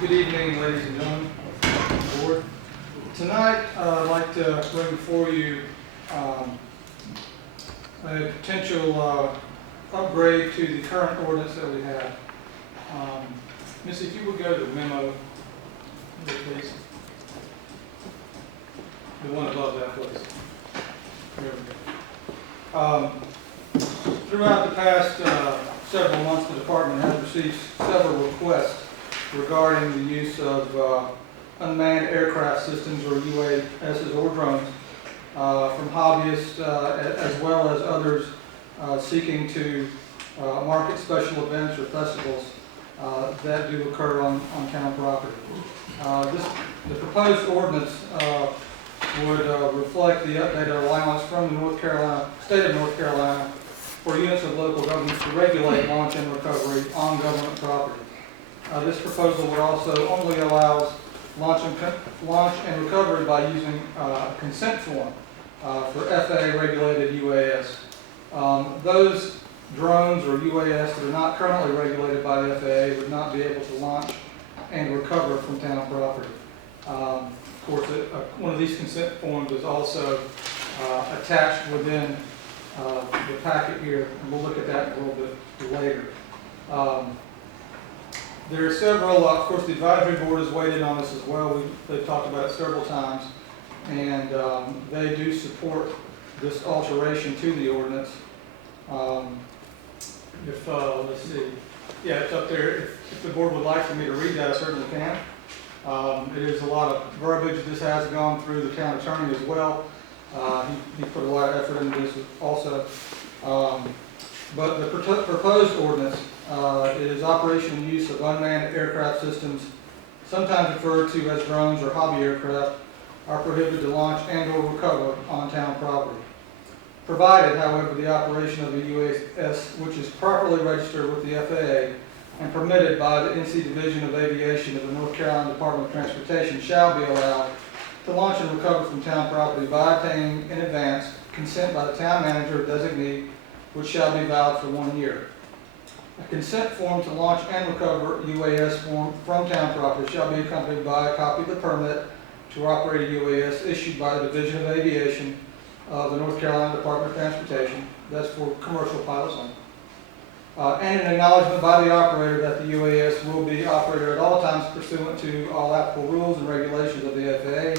Good evening, ladies and gentlemen, board. Tonight, I'd like to bring before you a potential upgrade to the current ordinance that we have. Missy, if you would go to the memo, please. The one above that, please. There we go. Throughout the past several months, the department has received several requests regarding the use of unmanned aircraft systems, or UASs, or drones, from hobbyists as well as others seeking to market special events or festivals that do occur on town property. The proposed ordinance would reflect the updated allowance from the state of North Carolina for units of local government to regulate launch and recovery on government property. This proposal would also only allow launch and recovery by using a consent form for FAA-regulated UAS. Those drones or UAS that are not currently regulated by the FAA would not be able to launch and recover from town property. Of course, one of these consent forms is also attached within the packet here, and we'll look at that a little bit later. There are several, of course, the advisory board has weighed in on this as well. They've talked about it several times, and they do support this alteration to the ordinance. Let's see, yeah, it's up there. If the board would like for me to read that, I certainly can. It is a lot of verbiage. This has gone through the town attorney as well. He put a lot of effort into this also. But the proposed ordinance is operation and use of unmanned aircraft systems, sometimes referred to as drones or hobby aircraft, are prohibited to launch and or recover on town property. Provided, however, the operation of a UAS which is properly registered with the FAA and permitted by the NC Division of Aviation of the North Carolina Department of Transportation shall be allowed to launch and recover from town property by obtaining in advance consent by the town manager or designee, which shall be valid for 1 year. A consent form to launch and recover UAS from town property shall be accompanied by a copy of the permit to operate a UAS issued by the Division of Aviation of the North Carolina Department of Transportation. That's for commercial pilots only. And an acknowledgement by the operator that the UAS will be operated at all times pursuant to all applicable rules and regulations of the FAA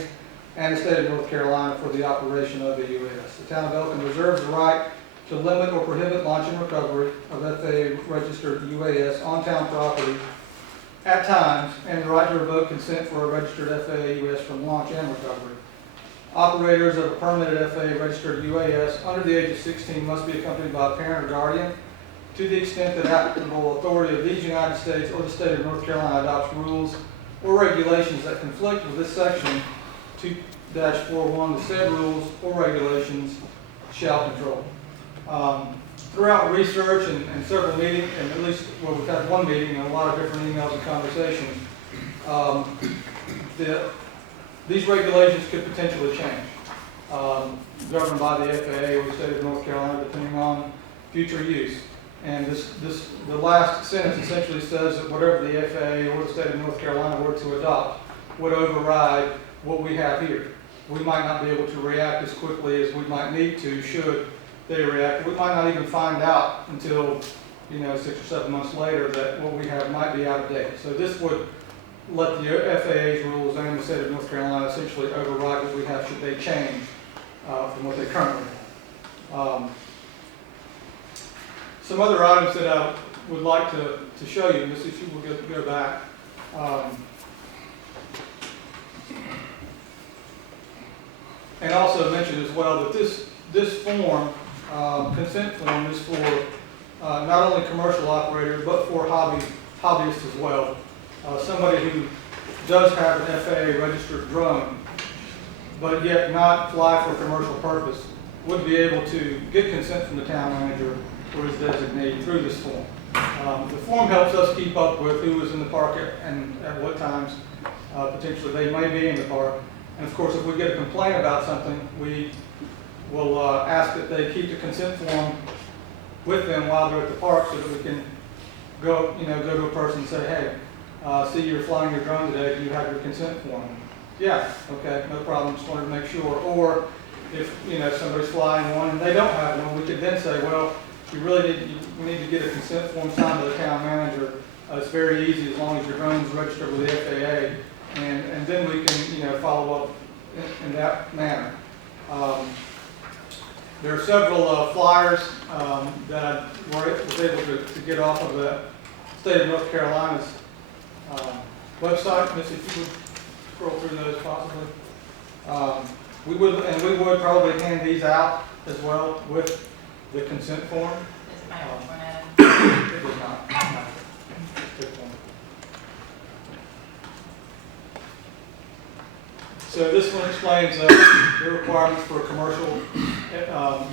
and the state of North Carolina for the operation of the UAS. The town of Elkin reserves the right to limit or prohibit launch and recovery of FAA-registered UAS on town property at times, and the right to revoke consent for a registered FAA UAS from launch and recovery. Operators of a permitted FAA-registered UAS under the age of 16 must be accompanied by a parent or guardian. To the extent that applicable authority of these United States or the state of North Carolina adopts rules or regulations that conflict with this section 2-41, the said rules or regulations shall control. Throughout research and several meetings, and at least, well, we've had one meeting and a lot of different emails and conversations, these regulations could potentially change, governed by the FAA or the state of North Carolina, depending on future use. And the last sentence essentially says that whatever the FAA or the state of North Carolina were to adopt would override what we have here. We might not be able to react as quickly as we might need to should they react. We might not even find out until 6 or 7 months later that what we have might be out of date. So this would let the FAA's rules and the state of North Carolina essentially override what we have should they change from what they currently have. Some other items that I would like to show you, Missy, if you will go back. And also mention as well that this form, consent form, is for not only commercial operators but for hobbyists as well. Somebody who does have an FAA registered drone but yet not fly for commercial purpose would be able to get consent from the town manager or his designee through this form. The form helps us keep up with who is in the park and at what times potentially they may be in the park. And of course, if we get a complaint about something, we will ask that they keep the consent form with them while they're at the park so that we can go to a person and say, hey, see you're flying your drone today, do you have your consent form? Yeah, okay, no problem, just wanted to make sure. Or if, somebody's flying one and they don't have one, we could then say, well, we need to get a consent form signed by the town manager. It's very easy as long as your drone's registered with the FAA, and then we can, follow up in that manner. There are several flyers that I was able to get off of the state of North Carolina's website. Missy, if you would scroll through those possibly. We would probably hand these out as well with the consent form. Is my old one added? It does not. No. Good one. So this one explains the requirements for a commercial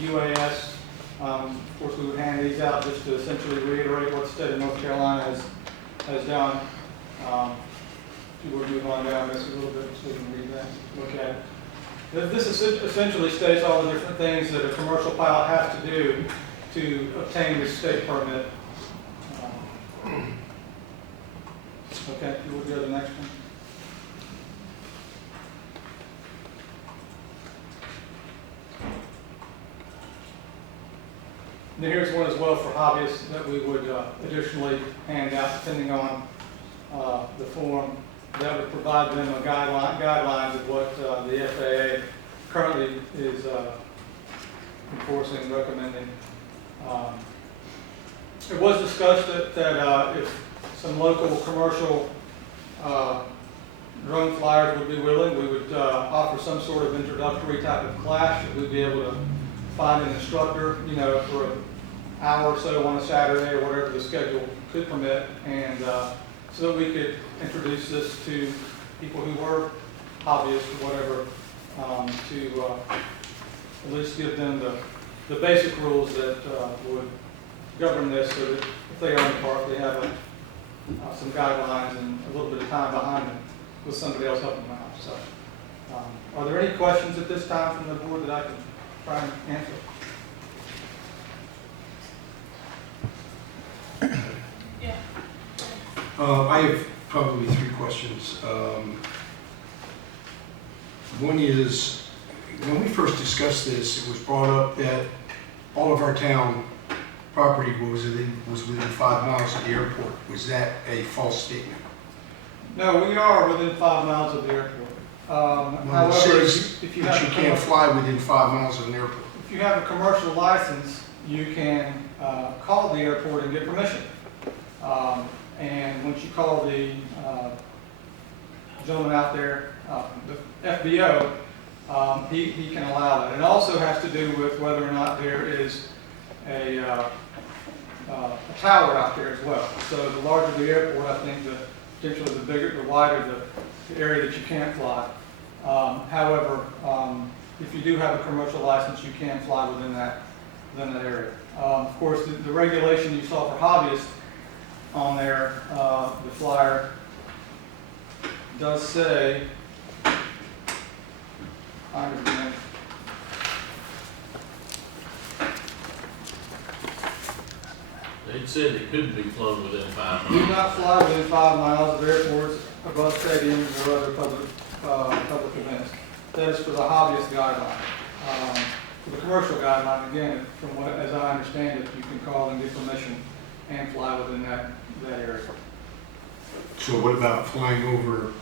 UAS. Of course, we would hand these out just to essentially reiterate what the state of North Carolina has done. If you would move on down this a little bit so we can read that, look at it. This essentially states all the different things that a commercial pilot has to do to obtain this state permit. Okay, you will go to the next one. Now here's one as well for hobbyists that we would additionally hand out depending on the form. That would provide them a guidelines of what the FAA currently is enforcing and recommending. It was discussed that if some local commercial drone flyers would be willing, we would offer some sort of introductory type of class. We'd be able to find an instructor, for an hour or so on a Saturday or whatever the schedule could permit, and so that we could introduce this to people who were hobbyists or whatever, to at least give them the basic rules that would govern this, so that if they own the park, they have some guidelines and a little bit of time behind them with somebody else helping them out. So, are there any questions at this time from the board that I can try and answer? Yeah. I have probably 3 questions. One is, when we first discussed this, it was brought up that all of our town property was within 5 miles of the airport. Was that a false statement? No, we are within 5 miles of the airport. Well, it says if you that you can't fly within 5 miles of an airport. If you have a commercial license, you can call the airport and get permission. And once you call the gentleman out there, the FBO, he can allow that. It also has to do with whether or not there is a tower out there as well. So the larger the airport, I think potentially the bigger, the wider the area that you can't fly. However, if you do have a commercial license, you can fly within that area. Of course, the regulation you saw for hobbyists on there, the flyer does say, It said it couldn't be flown within 5 do miles. not fly within 5 miles of airports, above stadiums, or other public events. That is for the hobbyist guideline. For the commercial guideline, again, as I understand it, you can call and get permission and fly within that area. So what about flying over?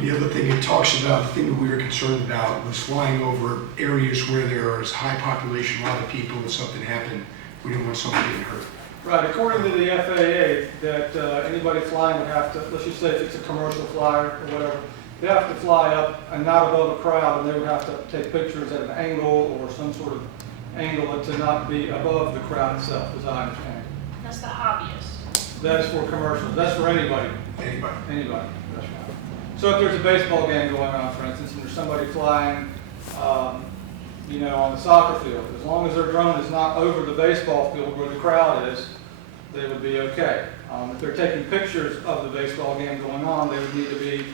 The other thing it talks about, the thing that we were concerned about, was flying over areas where there is high population, a lot of people, and something happened. We didn't want somebody getting hurt. Right, according to the FAA, that anybody flying would have to, let's just say if it's a commercial flyer or whatever, they have to fly up and not above a crowd, and they would have to take pictures at an angle or some sort of angle to not be above the crowd itself, as I understand it. That's the hobbyist. That is for commercials. That's for anybody. Anybody. Anybody. That's right. So if there's a baseball game going on, for instance, and there's somebody flying, on the soccer field, as long as their drone is not over the baseball field where the crowd is, they would be okay. If they're taking pictures of the baseball game going on, they would need to be,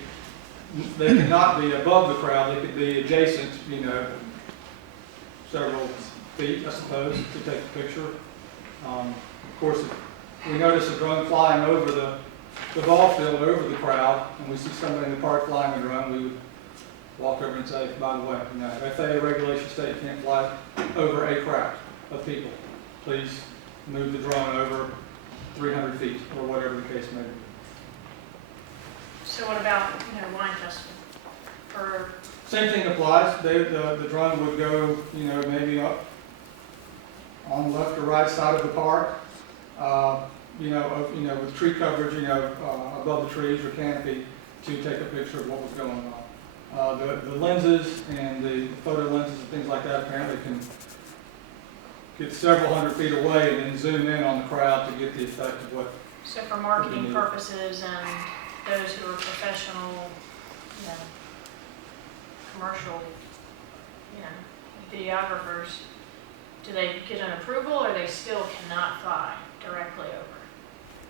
they could not be above the crowd. They could be adjacent, several feet, I suppose, to take the picture. Of course, if we notice a drone flying over the the ball field over the crowd, and we see somebody in the park flying a drone, we would walk over and say, by the way, you know, FAA regulation state you can't fly over a crowd of people. Please move the drone over 300 feet, or whatever the case may be. So what about, wine festival? Or, Same thing applies. The drone would go, maybe up on the left or right side of the park, with tree coverage, above the trees or canopy to take a picture of what was going on. The lenses and the photo lenses and things like that apparently can get several hundred feet away and then zoom in on the crowd to get the effect of what. so for marketing purposes and those who are professional, commercial, videographers, do they get an approval or they still cannot fly directly over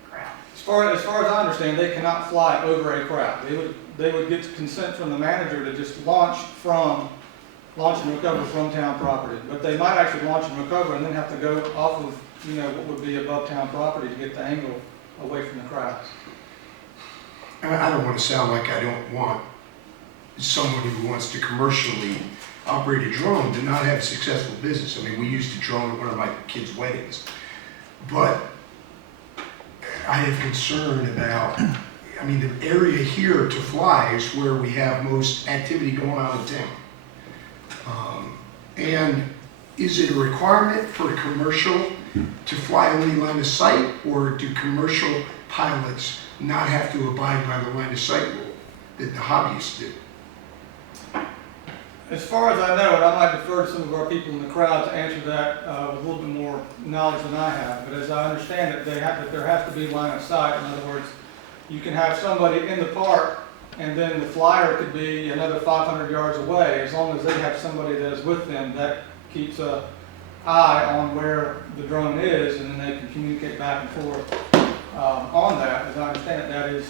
a crowd? As far as I understand, they cannot fly over a crowd. They would get consent from the manager to just launch and recover from town property. But they might actually launch and recover and then have to go off of, what would be above town property to get the angle away from the crowds. I don't want to sound like I don't want somebody who wants to commercially operate a drone to not have a successful business. I mean, we used a drone at one of my kids' weddings. But I have concern about, the area here to fly is where we have most activity going on in town. And is it a requirement for a commercial to fly only line of sight, or do commercial pilots not have to abide by the line of sight rule that the hobbyists do? As far as I know, and I might defer to some of our people in the crowd to answer that with a little bit more knowledge than I have, but as I understand it, there has to be line of sight. In other words, you can have somebody in the park and then the flyer could be another 500 yards away. As long as they have somebody that is with them, that keeps an eye on where the drone is, and then they can communicate back and forth on that. As I understand it, that is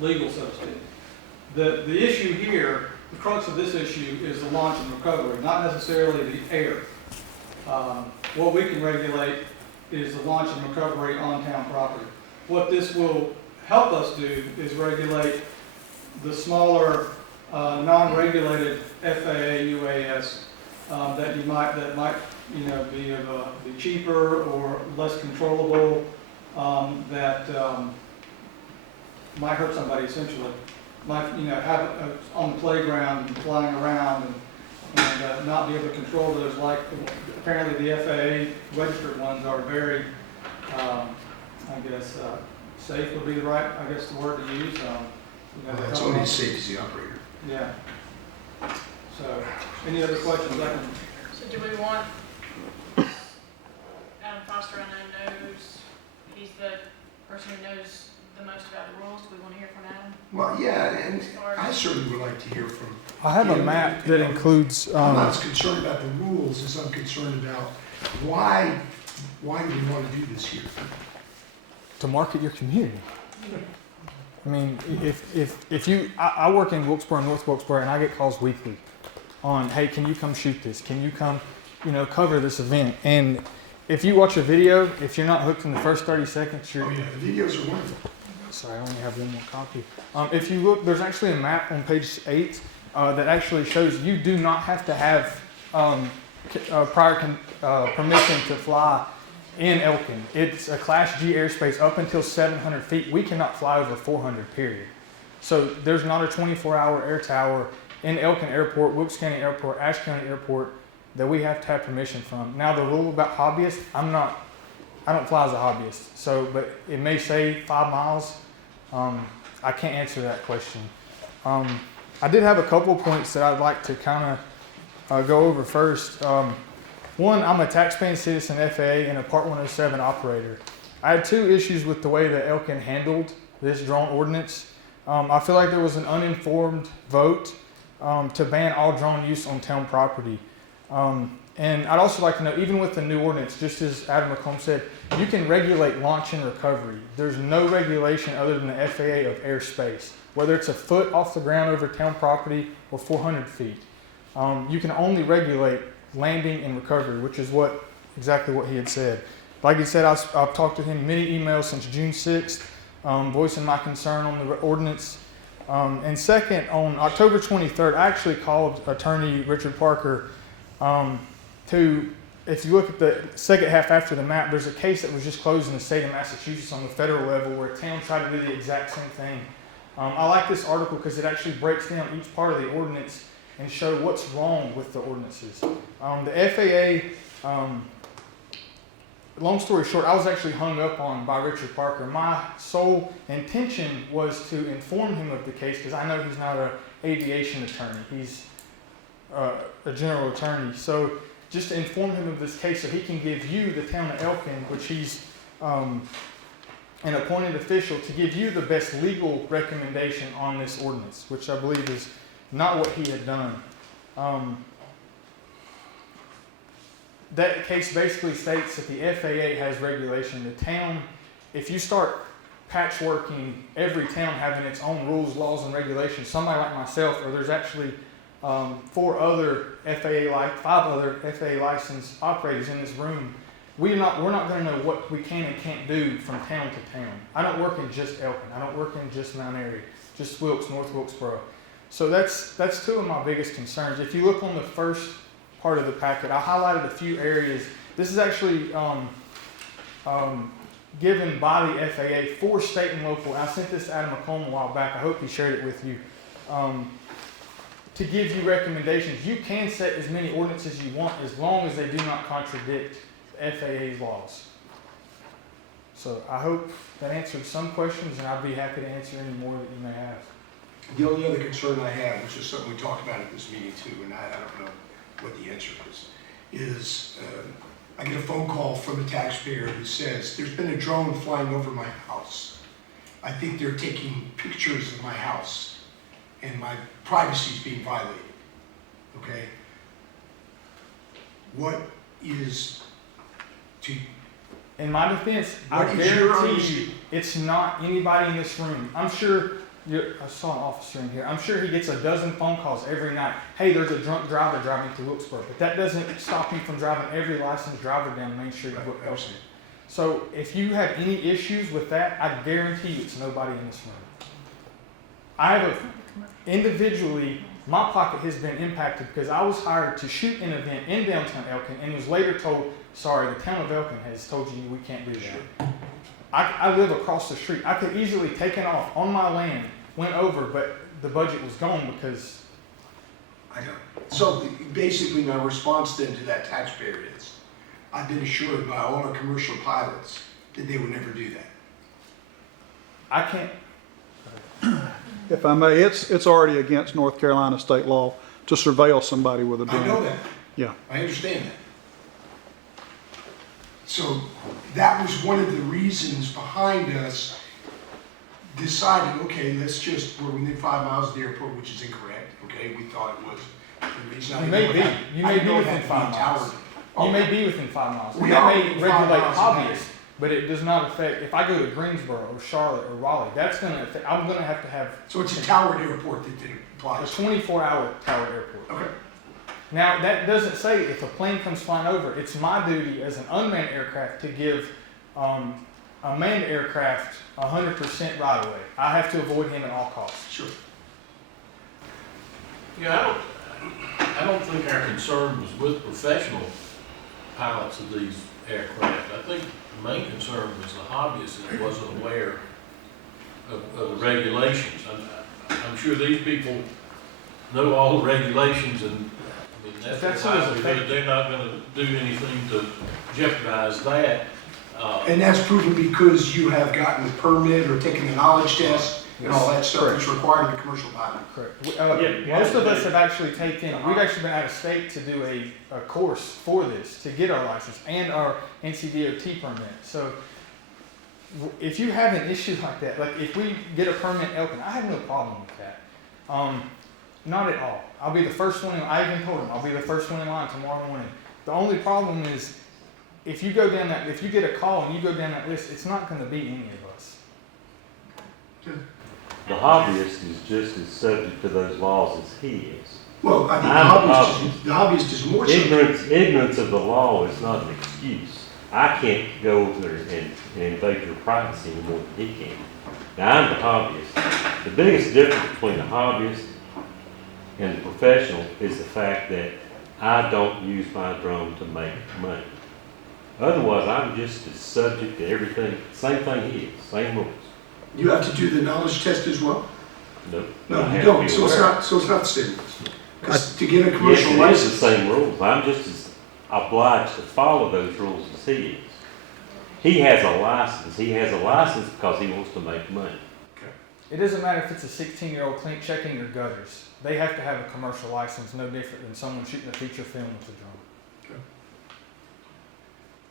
legal, so to speak. The issue here, the crux of this issue, is the launch and recovery, not necessarily the air. What we can regulate is the launch and recovery on town property. What this will help us do is regulate the smaller, non-regulated FAA UAS that might be cheaper or less controllable, that might hurt somebody essentially. Might have on the playground and flying around and not be able to control those. Like apparently the FAA registered ones are very, safe would be the word to use. It's only as safe as the operator. Yeah. So, any other questions? So do we want, Adam Foster, I know knows, he's the person who knows the most about the rules. Do we want to hear from Adam? Well, yeah, and I certainly would like to hear from. I have a map that includes. I'm not as concerned about the rules as I'm concerned about why do we want to do this here? To market your community. I mean, if you, I work in Wilkesboro and North Wilkesboro, and I get calls weekly on, hey, can you come shoot this? Can you come, cover this event? And if you watch a video, if you're not hooked in the first 30 seconds, you're. Oh yeah, the videos are wonderful. Sorry, I only have one more copy. If you look, there's actually a map on page 8 that actually shows you do not have to have prior permission to fly in Elkin. It's a Class G airspace up until 700 feet. We cannot fly over 400, period. So there's not a 24-hour air tower in Elkin Airport, Wilkes County Airport, Ashe County Airport that we have to have permission from. Now the rule about hobbyists, I don't fly as a hobbyist. So, but it may say 5 miles. I can't answer that question. I did have a couple points that I'd like to kind of go over first. One, I'm a taxpaying citizen FAA and a Part 107 operator. I had 2 issues with the way that Elkin handled this drone ordinance. I feel like there was an uninformed vote to ban all drone use on town property. And I'd also like to know, even with the new ordinance, just as Adam McComb said, you can regulate launch and recovery. There's no regulation other than the FAA of airspace, whether it's a foot off the ground over town property or 400 feet. You can only regulate landing and recovery, which is exactly what he had said. Like he said, I've talked to him many emails since June 6th. voicing my concern on the ordinance. And second, on October 23rd, I actually called Attorney Richard Parker if you look at the second half after the map, there's a case that was just closed in the state of Massachusetts on the federal level where a town tried to do the exact same thing. I like this article because it actually breaks down each part of the ordinance and show what's wrong with the ordinances. The FAA, long story short, I was actually hung up on by Richard Parker. My sole intention was to inform him of the case because I know he's not an aviation attorney. He's a general attorney. So just to inform him of this case so he can give you, the town of Elkin, which he's an appointed official, to give you the best legal recommendation on this ordinance, which I believe is not what he had done. That case basically states that the FAA has regulation. The town, if you start patchworking every town having its own rules, laws, and regulations, somebody like myself, or there's actually 5 other FAA licensed operators in this room, we're not going to know what we can and can't do from town to town. I don't work in just Elkin. I don't work in just Mount Airy, just Wilkes, North Wilkesboro. So that's 2 of my biggest concerns. If you look on the first part of the packet, I highlighted a few areas. This is actually given by the FAA for state and local. I sent this to Adam McComb a while back. I hope he shared it with you. To give you recommendations. You can set as many ordinances you want as long as they do not contradict FAA's laws. So I hope that answered some questions, and I'd be happy to answer any more that you may have. The only other concern I have, which is something we talked about at this meeting too, and I don't know what the answer is I get a phone call from a taxpayer who says, there's been a drone flying over my house. I think they're taking pictures of my house and my privacy is being violated. Okay? What is to... In my defense, I guarantee you, it's not anybody in this room. I'm sure, I saw an officer in here, I'm sure he gets a dozen phone calls every night. Hey, there's a drunk driver driving through Wilkesboro. But that doesn't stop you from driving every licensed driver down Main Street of Wilkesboro. So if you have any issues with that, I guarantee you it's nobody in this room. Individually, my pocket has been impacted because I was hired to shoot an event in downtown Elkin and was later told, sorry, the town of Elkin has told you we can't do that. I live across the street. I could easily take it off on my land, went over, but the budget was gone because... I know. So basically my response then to that taxpayer is, I've been assured by all our commercial pilots that they would never do that. I can't... If I may, it's already against North Carolina state law to surveil somebody with a drone. I know that. Yeah. I understand that. So that was one of the reasons behind us deciding, okay, we're within 5 miles of the airport, which is incorrect. Okay, we thought it was. You may be within 5 miles. You may be within 5 miles. We that are may within 5 regulate miles hobbyists, but it does not affect. If I go to Greensboro or Charlotte or Raleigh, that's going to affect. I'm going to have. So it's a towered airport that a applies. 24-hour towered airport. Okay. Now that doesn't say if a plane comes flying over, it's my duty as an unmanned aircraft to give a manned aircraft 100% right away. I have to avoid him at all costs. Sure. Yeah, I don't think our concern was with professional pilots of these aircraft. I think the main concern was the hobbyist that wasn't aware of the regulations. I'm sure these people know all the regulations, and I mean, that's why they're not going to do anything to jeopardize that. And that's proven because you have gotten a permit or taken a knowledge test and all that stuff that's required of a commercial pilot. Correct. Most of us have actually we've actually been out of state to do a course for this, to get our license and our NCDOT permit. So if you have an issue like that, like if we get a permit in Elkin, I have no problem with that. Not at all. I'll be the first one, I even told them, I'll be the first one in line tomorrow morning. The only problem is, if you get a call and you go down that list, it's not going to be any of us. The hobbyist is just as subject to those laws as he is. Well, I think the hobbyist is more subject. Ignorance of the law is not an excuse. I can't go over there and invade your privacy any more than he can. Now, I'm the hobbyist. The biggest difference between the hobbyist and the professional is the fact that I don't use my drone to make money. Otherwise, I'm just as subject to everything, same thing he is, same rules. You have to do the knowledge test as well? Nope. I No, you have to don't, be so it's aware. not, so it's not the same rules. Because to get a Yes, commercial it is license. the same rules. I'm just as obliged to follow those rules as he is. He has a license. He has a license because he wants to make money. It doesn't matter if it's a 16-year-old checking your gutters. They have to have a commercial license, no different than someone shooting a feature film with a drone.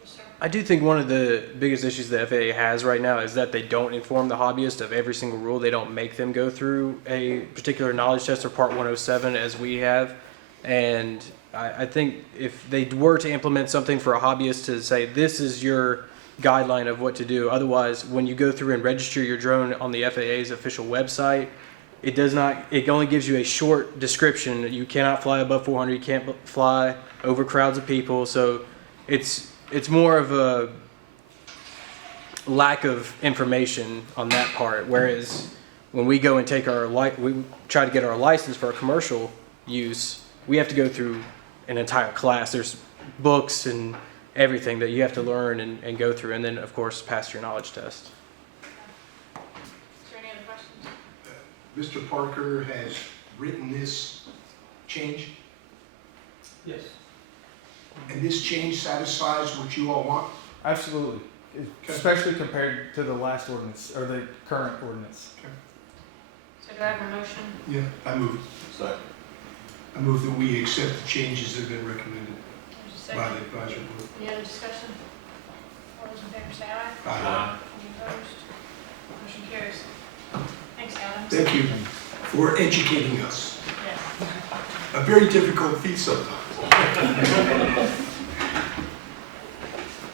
Yes, sir. I do think one of the biggest issues the FAA has right now is that they don't inform the hobbyist of every single rule. They don't make them go through a particular knowledge test or Part 107 as we have. And I think if they were to implement something for a hobbyist to say, this is your guideline of what to do. Otherwise, when you go through and register your drone on the FAA's official website, it only gives you a short description. You cannot fly above 400, you can't fly over crowds of people. So it's more of a lack of information on that part. Whereas when we go and take we try to get our license for our commercial use, we have to go through an entire class. There's books and everything that you have to learn and go through, and then of course pass your knowledge test. Is there any other questions? Mr. Parker has written this change, Yes. and this change satisfies what you all want? Absolutely, especially compared to the last ordinance or the current ordinance. So do I have a motion? Yeah, I move. Second. I move that we accept the changes that have been recommended There's a by second. the advisory board. Any other discussion? All those in favor say aye. Aye. Any opposed? Motion carries. Thanks, Adams. Thank you for educating us. Yes. A very difficult feat sometimes.